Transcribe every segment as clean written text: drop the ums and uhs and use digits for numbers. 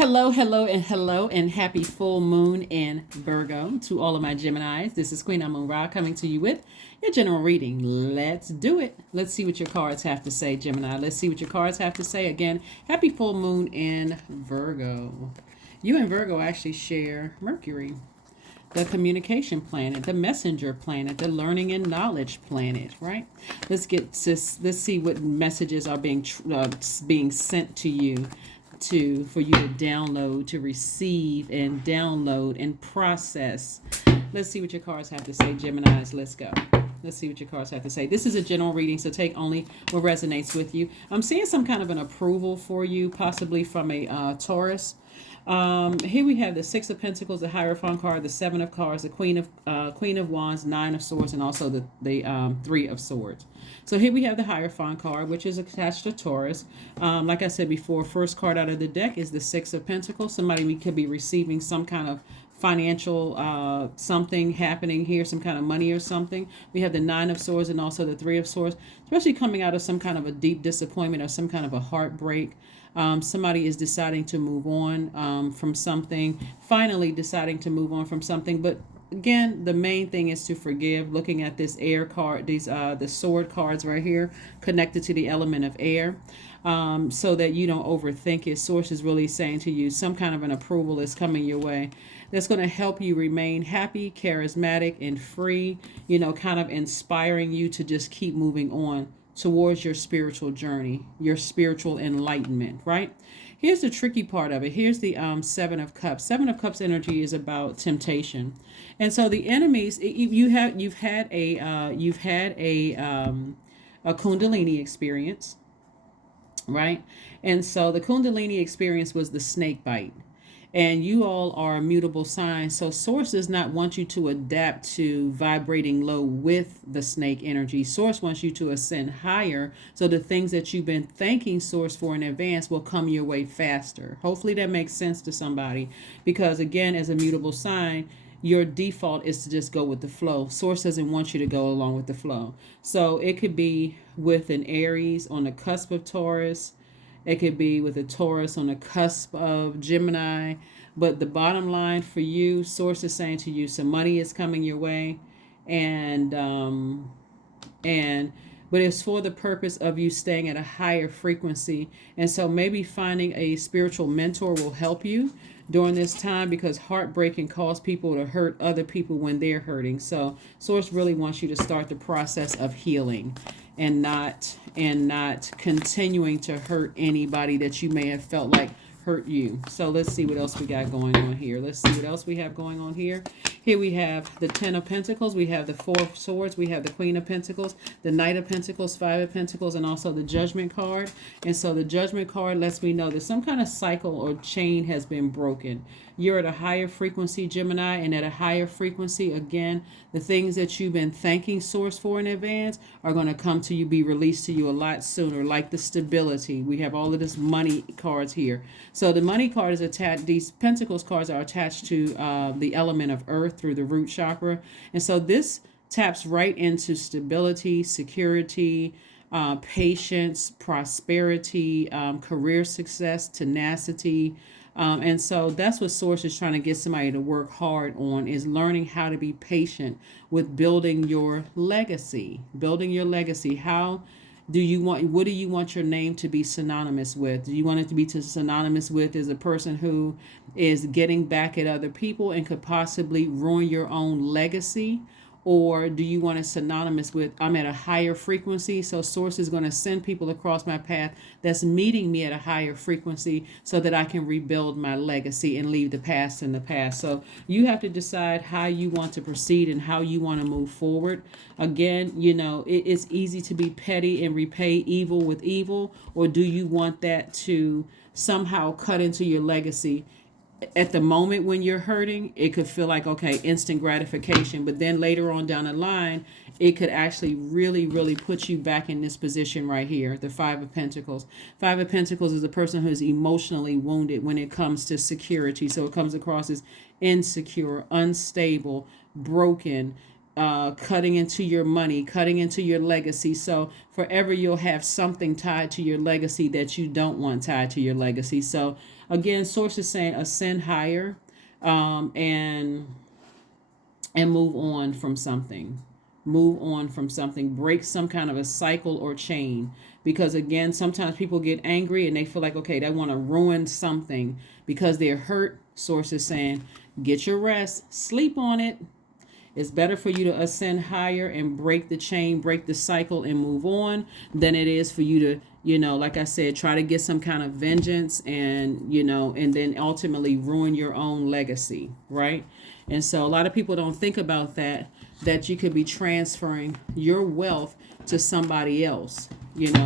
Hello, and happy full moon in Virgo to all of my Geminis. This is Queen Amun Ra coming to you with your general reading. Let's do it. Let's see what your cards have to say, Gemini. Let's see what your cards have to say. Again, happy full moon in Virgo. You and Virgo actually share Mercury, the communication planet, the messenger planet, the learning and knowledge planet, right? Let's see what messages are being sent to you for you to download, to receive and download and process. Let's see what your cards have to say, Geminis. Let's go. Let's see what your cards have to say. This is a general reading, so take only what resonates with you. I'm seeing some kind of an approval for you, possibly from a Taurus. Here we have the Six of Pentacles, the Hierophant card, the Seven of Cards, the Queen of Wands, Nine of Swords, and also the Three of Swords. So here we have the Hierophant card, which is attached to Taurus. Like I said before, first card out of the deck is the Six of Pentacles. Somebody could be receiving some kind of financial something happening here, some kind of money or something. We have the Nine of Swords and also the Three of Swords, especially coming out of some kind of a deep disappointment or some kind of a heartbreak. Somebody is deciding to move on from something, finally deciding to move on from something. But again, the main thing is to forgive. Looking at this air card, the sword cards right here, connected to the element of air, so that you don't overthink it. Source is really saying to you, some kind of an approval is coming your way that's going to help you remain happy, charismatic, and free, kind of inspiring you to just keep moving on towards your spiritual journey, your spiritual enlightenment, right? Here's the tricky part of it. Here's the Seven of Cups. Seven of Cups energy is about temptation, and so the enemies. You've had a Kundalini experience, right? And so the Kundalini experience was the snake bite. And you all are immutable signs. So Source does not want you to adapt to vibrating low with the snake energy. Source wants you to ascend higher. So the things that you've been thanking Source for in advance will come your way faster. Hopefully that makes sense to somebody. Because again, as a mutable sign, your default is to just go with the flow. Source doesn't want you to go along with the flow. So it could be with an Aries on the cusp of Taurus. It could be with a Taurus on the cusp of Gemini. But the bottom line for you, Source is saying to you, some money is coming your way. And but it's for the purpose of you staying at a higher frequency. And so maybe finding a spiritual mentor will help you during this time, because heartbreak can cause people to hurt other people when they're hurting. So Source really wants you to start the process of healing and not continuing to hurt anybody that you may have felt like hurt you. So let's see what else we got going on here. Let's see what else we have going on here. Here we have the Ten of Pentacles. We have the Four of Swords. We have the Queen of Pentacles, the Knight of Pentacles, Five of Pentacles, and also the Judgment card. And so the Judgment card lets me know that some kind of cycle or chain has been broken. You're at a higher frequency, Gemini, and at a higher frequency, again, the things that you've been thanking Source for in advance are going to come to you, be released to you a lot sooner, like the stability. We have all of this money cards here. So the money card is attached, these Pentacles cards are attached to the element of earth through the root chakra. And so this taps right into stability, security, patience, prosperity, career success, tenacity. And so that's what Source is trying to get somebody to work hard on, is learning how to be patient with building your legacy. Building your legacy. What do you want your name to be synonymous with? Do you want it to be synonymous with as a person who is getting back at other people and could possibly ruin your own legacy? Or do you want it synonymous with, I'm at a higher frequency, so Source is going to send people across my path that's meeting me at a higher frequency so that I can rebuild my legacy and leave the past in the past. So you have to decide how you want to proceed and how you want to move forward. Again, it's easy to be petty and repay evil with evil, or do you want that to somehow cut into your legacy? At the moment when you're hurting, it could feel like, okay, instant gratification. But then later on down the line, it could actually really, really put you back in this position right here, the Five of Pentacles. Five of Pentacles is a person who is emotionally wounded when it comes to security. So it comes across as insecure, unstable, broken, cutting into your money, cutting into your legacy. So forever you'll have something tied to your legacy that you don't want tied to your legacy. So again, source is saying ascend higher, and move on from something. Move on from something. Break some kind of a cycle or chain. Because again, sometimes people get angry and they feel like, okay, they want to ruin something because they're hurt. Source is saying, get your rest, sleep on it. It's better for you to ascend higher and break the chain, break the cycle, and move on than it is for you to, like I said, try to get some kind of vengeance and, and then ultimately ruin your own legacy, right? And so a lot of people don't think about that you could be transferring your wealth to somebody else,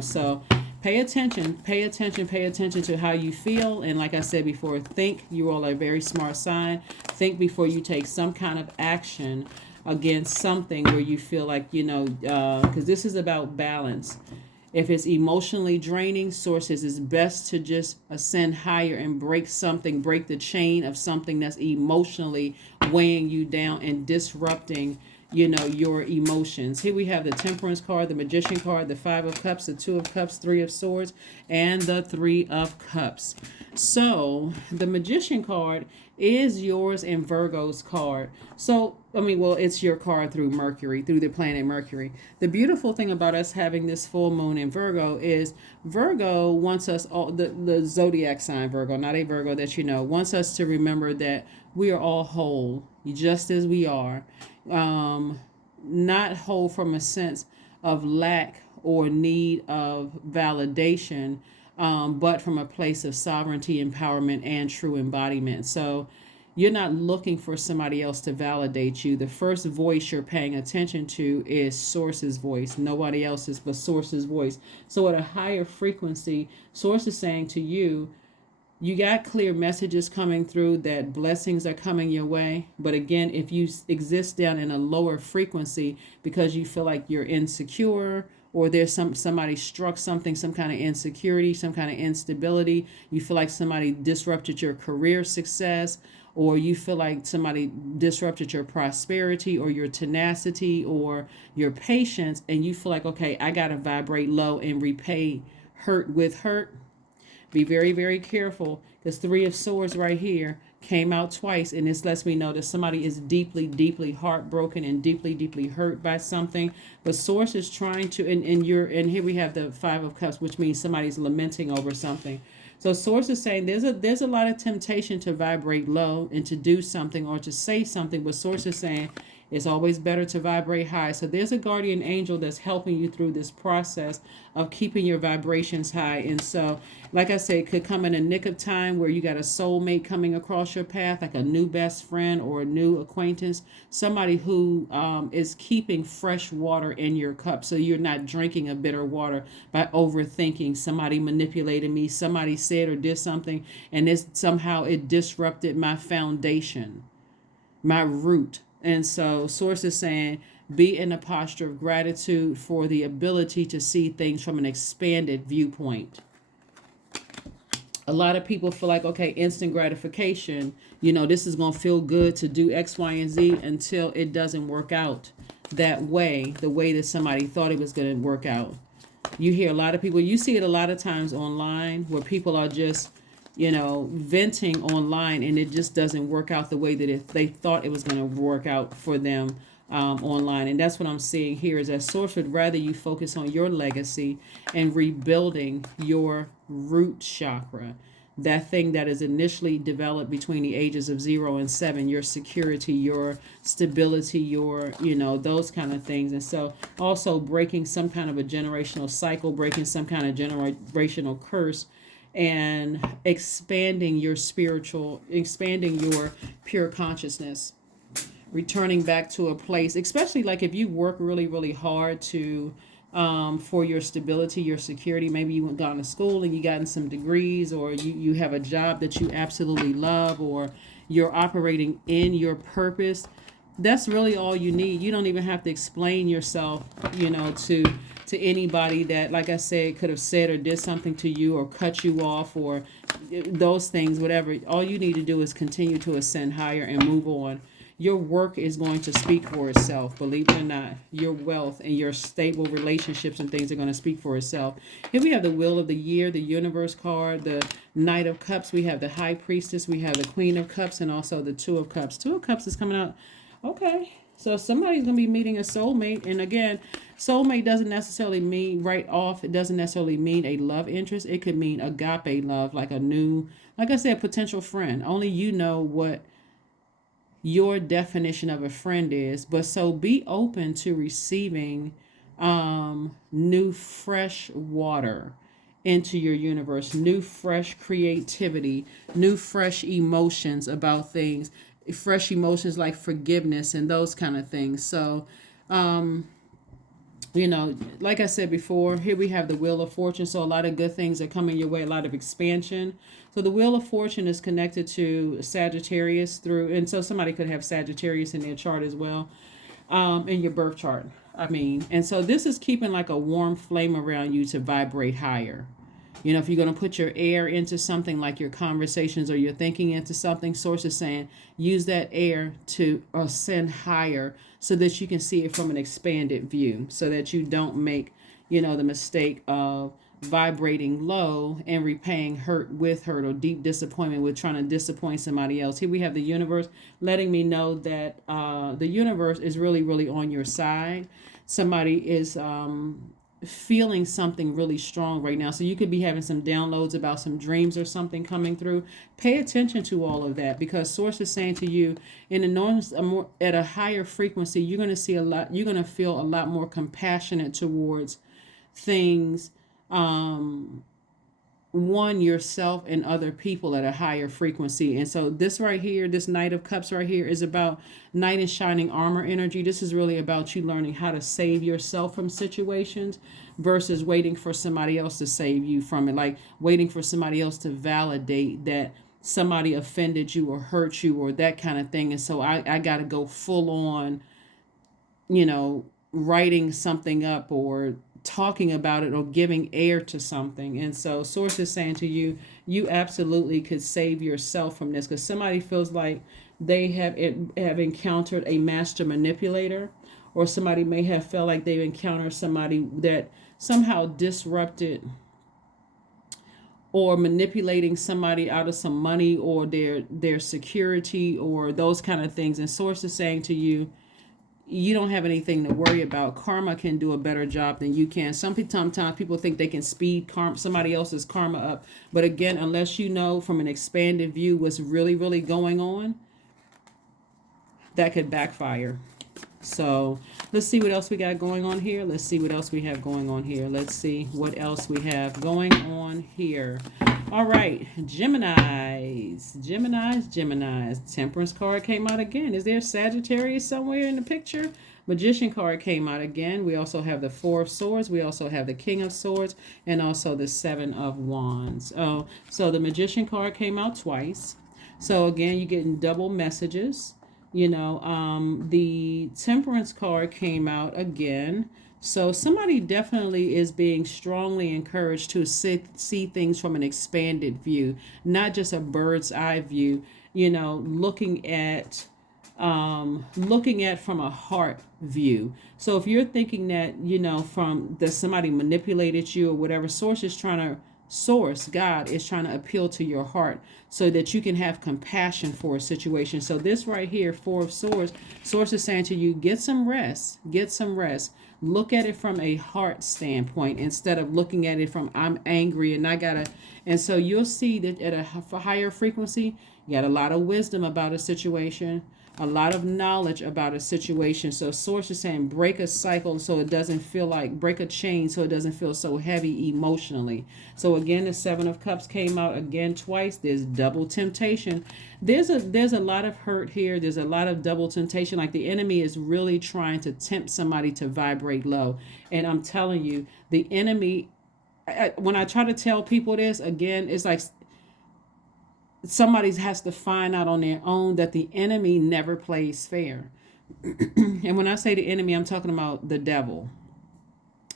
So pay attention to how you feel. And like I said before, think. You all are a very smart sign. Think before you take some kind of action against something where you feel like, because this is about balance. If it's emotionally draining, sources, it's best to just ascend higher and break the chain of something that's emotionally weighing you down and disrupting your emotions. Here we have the Temperance card, the Magician card, the Five of Cups, the Two of Cups, Three of Swords, and the Three of Cups. So the Magician card is yours and Virgo's card. So, it's your card through Mercury, through the planet Mercury. The beautiful thing about us having this full moon in Virgo is Virgo wants us all, the zodiac sign Virgo, not a Virgo that wants us to remember that we are all whole, just as we are. Not whole from a sense of lack or need of validation, but from a place of sovereignty, empowerment, and true embodiment. So you're not looking for somebody else to validate you. The first voice you're paying attention to is Source's voice, nobody else's but Source's voice. So at a higher frequency, Source is saying to you, you got clear messages coming through that blessings are coming your way. But again, if you exist down in a lower frequency because you feel like you're insecure, or there's somebody struck something, some kind of insecurity, some kind of instability, you feel like somebody disrupted your career success, or you feel like somebody disrupted your prosperity or your tenacity or your patience, and you feel like, okay, I got to vibrate low and repay hurt with hurt. Be very, very careful, because Three of Swords right here came out twice, and this lets me know that somebody is deeply, deeply heartbroken and deeply, deeply hurt by something. But Source is trying to, and here we have the Five of Cups, which means somebody's lamenting over something. So Source is saying there's a lot of temptation to vibrate low and to do something or to say something, but Source is saying it's always better to vibrate high. So there's a guardian angel that's helping you through this process of keeping your vibrations high. And so, like I said, it could come in a nick of time where you got a soulmate coming across your path, like a new best friend or a new acquaintance, somebody who is keeping fresh water in your cup. So you're not drinking a bitter water by overthinking. Somebody manipulated me, somebody said or did something, and somehow it disrupted my foundation, my root. And so Source is saying, be in a posture of gratitude for the ability to see things from an expanded viewpoint. A lot of people feel like, okay, instant gratification, this is going to feel good to do X, Y, and Z until it doesn't work out that way, the way that somebody thought it was going to work out. You hear a lot of people, you see it a lot of times online where people are just venting online, and it just doesn't work out the way that they thought it was going to work out for them online. And that's what I'm seeing here, is that Source would rather you focus on your legacy and rebuilding your root chakra, that thing that is initially developed between the ages of 0 and 7, your security, your stability, your, those kind of things. And so also breaking some kind of a generational cycle, breaking some kind of generational curse, and expanding your pure consciousness, returning back to a place, especially like if you work really, really hard to for your stability, your security. Maybe you went gone to school and you gotten some degrees, or you have a job that you absolutely love, or you're operating in your purpose. That's really all you need. You don't even have to explain yourself, to anybody that, like I said, could have said or did something to you or cut you off or those things, whatever. All you need to do is continue to ascend higher and move on. your work is going to speak for itself. Believe it or not, your wealth and your stable relationships and things are going to speak for itself. Here we have the Wheel of the Year, the Universe card, the Knight of Cups. We have the High Priestess. We have the Queen of Cups, and also the Two of Cups. Two of Cups is coming out. Okay. So somebody's going to be meeting a soulmate. And again, soulmate doesn't necessarily mean right off. It doesn't necessarily mean a love interest. It could mean agape love, like a new, like I said, potential friend. Only you know what your definition of a friend is. But so be open to receiving new fresh water into your universe, new fresh creativity, new fresh emotions about things, fresh emotions like forgiveness and those kind of things. So like I said before, here we have the Wheel of Fortune. So a lot of good things are coming your way, a lot of expansion. So the Wheel of Fortune is connected to Sagittarius through, and so somebody could have Sagittarius in their chart as well, in your birth chart. And so this is keeping like a warm flame around you to vibrate higher. If you're going to put your air into something like your conversations or your thinking into something, Source is saying use that air to ascend higher so that you can see it from an expanded view, so that you don't make, the mistake of vibrating low and repaying hurt with hurt, or deep disappointment with trying to disappoint somebody else. Here we have the universe letting me know that the universe is really, really on your side. Somebody is feeling something really strong right now. So you could be having some downloads about some dreams or something coming through. Pay attention to all of that, because Source is saying to you, in at a higher frequency, you're going to see a lot. You're going to feel a lot more compassionate towards things. One, yourself and other people at a higher frequency. And so this right here, this Knight of Cups right here, is about knight in shining armor energy. This is really about you learning how to save yourself from situations versus waiting for somebody else to save you from it, like waiting for somebody else to validate that somebody offended you or hurt you or that kind of thing. And so I got to go full on, writing something up or talking about it or giving air to something. And so Source is saying to you, you absolutely could save yourself from this, because somebody feels like they have encountered a master manipulator, or somebody may have felt like they've encountered somebody that somehow disrupted or manipulating somebody out of some money or their security or those kind of things. And Source is saying to you, you don't have anything to worry about. Karma can do a better job than you can. Sometimes people think they can speed somebody else's karma up. But again, unless you know from an expanded view what's really, really going on, that could backfire. So let's see what else we got going on here. Let's see what else we have going on here. Let's see what else we have going on here. All right, Geminis. Temperance card came out again. Is there Sagittarius somewhere in the picture? Magician card came out again. We also have the Four of Swords. We also have the King of Swords, and also the Seven of Wands. Oh, so the Magician card came out twice. So again, you're getting double messages. The Temperance card came out again. So somebody definitely is being strongly encouraged to see things from an expanded view, not just a bird's eye view, looking at from a heart view. So if you're thinking that, from that somebody manipulated you or whatever, God is trying to appeal to your heart so that you can have compassion for a situation. So this right here, Four of Swords, Source is saying to you, get some rest. Look at it from a heart standpoint instead of looking at it from I'm angry and I gotta. And so you'll see that at a higher frequency, you got a lot of wisdom about a situation, a lot of knowledge about a situation. So Source is saying break a cycle so it doesn't feel like, break a chain so it doesn't feel so heavy emotionally. So again, the Seven of Cups came out again twice. There's double temptation. There's a lot of hurt here. There's a lot of double temptation. Like the enemy is really trying to tempt somebody to vibrate low. And I'm telling you, the enemy, when I try to tell people this, again, it's like somebody has to find out on their own that the enemy never plays fair. And when I say the enemy, I'm talking about the devil.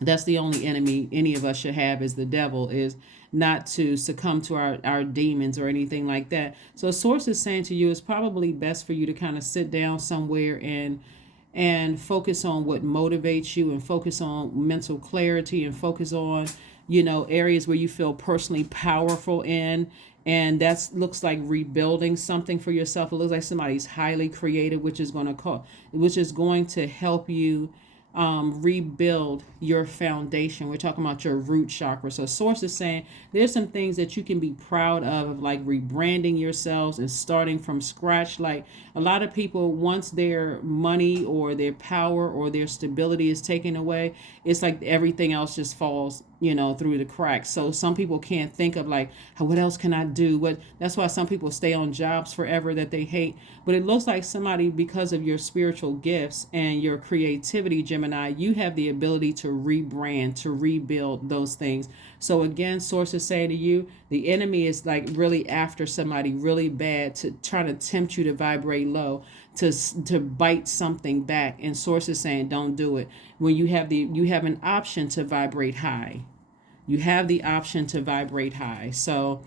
That's the only enemy any of us should have, is the devil. Is not to succumb to our demons or anything like that. So source is saying to you, it's probably best for you to kind of sit down somewhere and focus on what motivates you, and focus on mental clarity, and focus on, areas where you feel personally powerful in. And that looks like rebuilding something for yourself. It looks like somebody's highly creative, which is going to help you rebuild your foundation. We're talking about your root chakra. So source is saying there's some things that you can be proud of, like rebranding yourselves and starting from scratch. Like a lot of people, once their money or their power or their stability is taken away, it's like everything else just falls, through the cracks. So some people can't think of like, what else can I do? That's why some people stay on jobs forever that they hate. But it looks like somebody, because of your spiritual gifts and your creativity, Gemini, you have the ability to rebrand, to rebuild those things. So again, sources say to you, the enemy is like really after somebody really bad, to try to tempt you to vibrate low, to bite something back. And sources saying, don't do it. When you have an option to vibrate high. You have the option to vibrate high. So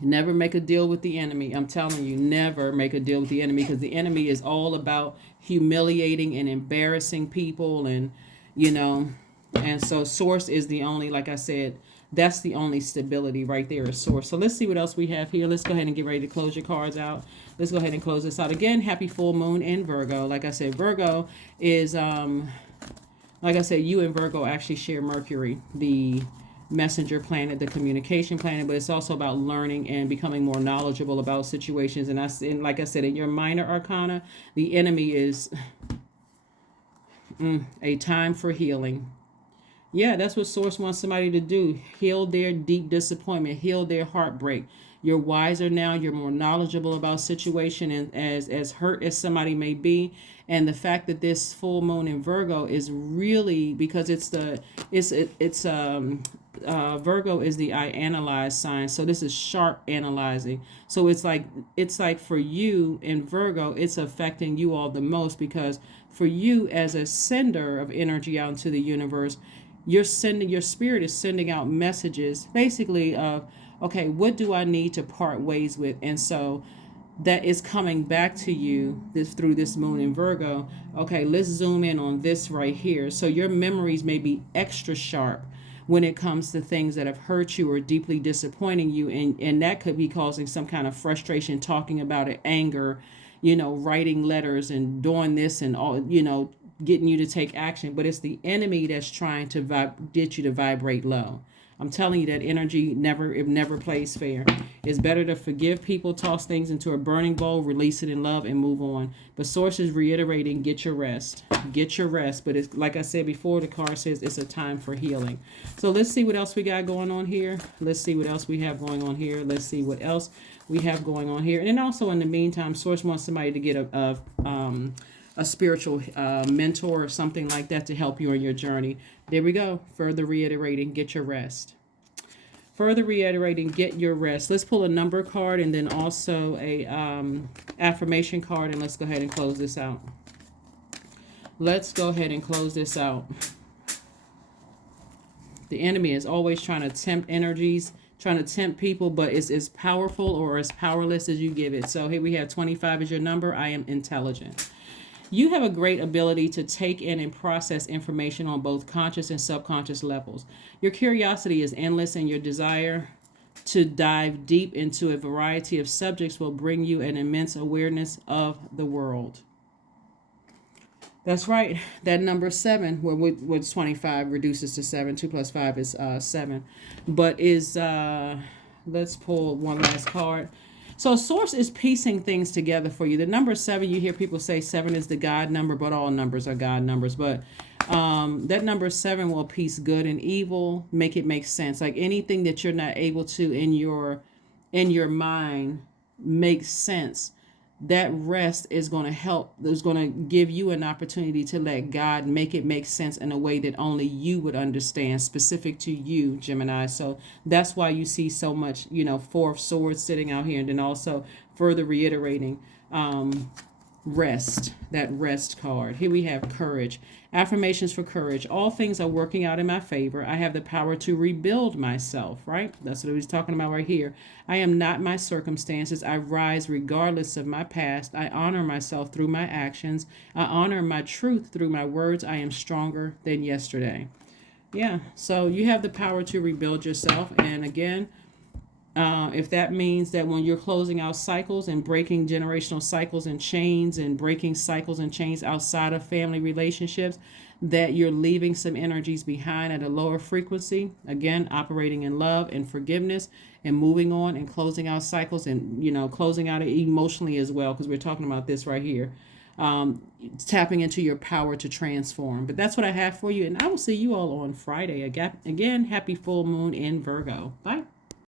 never make a deal with the enemy. I'm telling you, never make a deal with the enemy, because the enemy is all about humiliating and embarrassing people. And so source is the only, like I said, that's the only stability right there is source. So let's see what else we have here. Let's go ahead and get ready to close your cards out. Let's go ahead and close this out. Again, happy full moon in Virgo. Like I said, Virgo is, like I said, you and Virgo actually share Mercury, the messenger planet, the communication planet, but it's also about learning and becoming more knowledgeable about situations. And like I said, in your minor arcana, the enemy is a time for healing. Yeah, that's what source wants somebody to do. Heal their deep disappointment, heal their heartbreak. You're wiser now, you're more knowledgeable about situation, and as hurt as somebody may be. And the fact that this full moon in Virgo is really, because Virgo is the I analyze sign. So this is sharp analyzing. So it's like for you in Virgo, it's affecting you all the most, because for you as a sender of energy out into the universe, your spirit is sending out messages basically of, okay, what do I need to part ways with? And so that is coming back to you through this moon in Virgo. Okay, let's zoom in on this right here. So your memories may be extra sharp when it comes to things that have hurt you or deeply disappointing you, and that could be causing some kind of frustration, talking about it, anger, writing letters and doing this and all, getting you to take action. But it's the enemy that's trying to get you to vibrate low. I'm telling you, that energy never plays fair. It's better to forgive people, toss things into a burning bowl, release it in love, and move on. But source is reiterating, get your rest. Get your rest. But it's like I said before, the card says it's a time for healing. So let's see what else we got going on here. Let's see what else we have going on here. Let's see what else we have going on here. And then also in the meantime, source wants somebody to get a spiritual mentor or something like that to help you on your journey. There we go. Further reiterating, get your rest. Further reiterating, get your rest. Let's pull a number card and then also a affirmation card, and let's go ahead and close this out. Let's go ahead and close this out. The enemy is always trying to tempt energies, trying to tempt people, but it's as powerful or as powerless as you give it. So here we have 25 as your number. I am intelligent. You have a great ability to take in and process information on both conscious and subconscious levels. Your curiosity is endless, and your desire to dive deep into a variety of subjects will bring you an immense awareness of the world. That's right. That number 7, what's 25 reduces to 7. 2 plus 5 is 7. But let's pull one last card. So source is piecing things together for you. The number 7, you hear people say 7 is the God number, but all numbers are God numbers. But that number 7 will piece good and evil, make it make sense. Like anything that you're not able to in your mind make sense, that rest is going to help. Is going to give you an opportunity to let God make it make sense in a way that only you would understand, specific to you, Gemini. So that's why you see so much, 4 of Swords sitting out here, and then also further reiterating rest, that rest card. Here we have courage. Affirmations for courage. All things are working out in my favor. I have the power to rebuild myself, right? That's what he's talking about right here. I am not my circumstances. I rise regardless of my past. I honor myself through my actions. I honor my truth through my words. I am stronger than yesterday. Yeah, so you have the power to rebuild yourself. And again, if that means that when you're closing out cycles and breaking generational cycles and chains and breaking cycles and chains outside of family relationships, that you're leaving some energies behind at a lower frequency, again, operating in love and forgiveness and moving on and closing out cycles and, closing out it emotionally as well, because we're talking about this right here. Tapping into your power to transform. But that's what I have for you. And I will see you all on Friday. Again, happy full moon in Virgo. Bye.